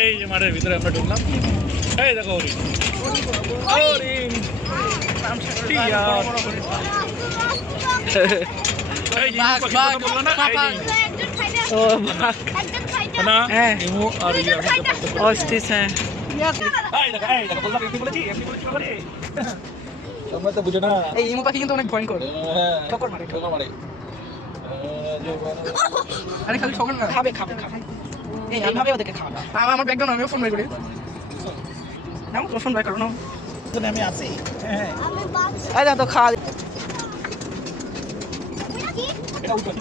এই যে মাঠের ভিতরে আমরা ঢুকলাম। এই দেখো হরিণ, হরিণ, টিয়া। এই যে ইমু পাখির কথা বললো না, এই যে ও বাঘ না, হ্যাঁ। ইমু আর ইয়ার মধ্যে পার্থক্য। অস্টিস হ্যাঁ। এই দেখো বললাম এমনি বলেছি বাবারে। তোমরা তো বুঝো না। এই ইমু পাখি কিন্তু অনেক ভয়ঙ্কর। হ্যাঁ, ঠোকর মারে। ঠোকর মারে। আরে খালি ঠোকর না, খাবে খাবে খাবে। এই আমি ভাবে ওদেরকে খাওয়া। আমার ব্যাগ দাও না, আমিও ফোন বের করি। নাও তোমার ফোন বের করো নাও। ওখানে আমি আছি। হ্যাঁ, আরে দাও তো খাওয়া। এটা উঠো।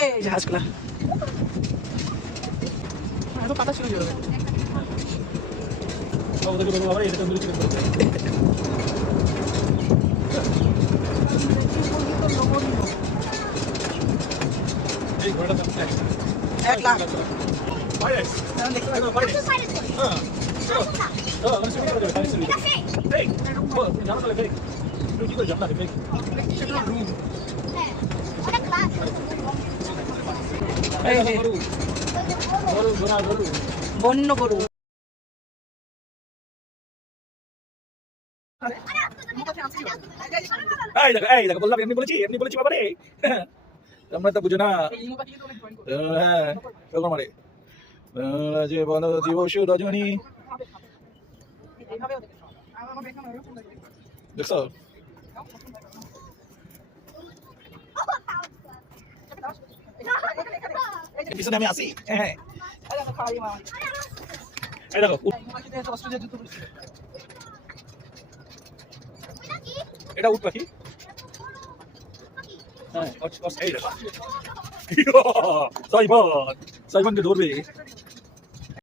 এই যে হাঁসগুলা। এত পাতা ছিল যে। এক লাখ। বন্য গরু। এই দেখো বললাম এমনি বলেছি বাবারে। তোমরা তো বুঝো না। হ্যাঁ, ঠোকর মারে। যে বলো দিবস রজনী, দেখছো? পিছনে আমি আছি। হ্যাঁ, এই দেখো এটা উট পাখি। হ্যাঁ, এই দেখো সাইবানকে ধরবে।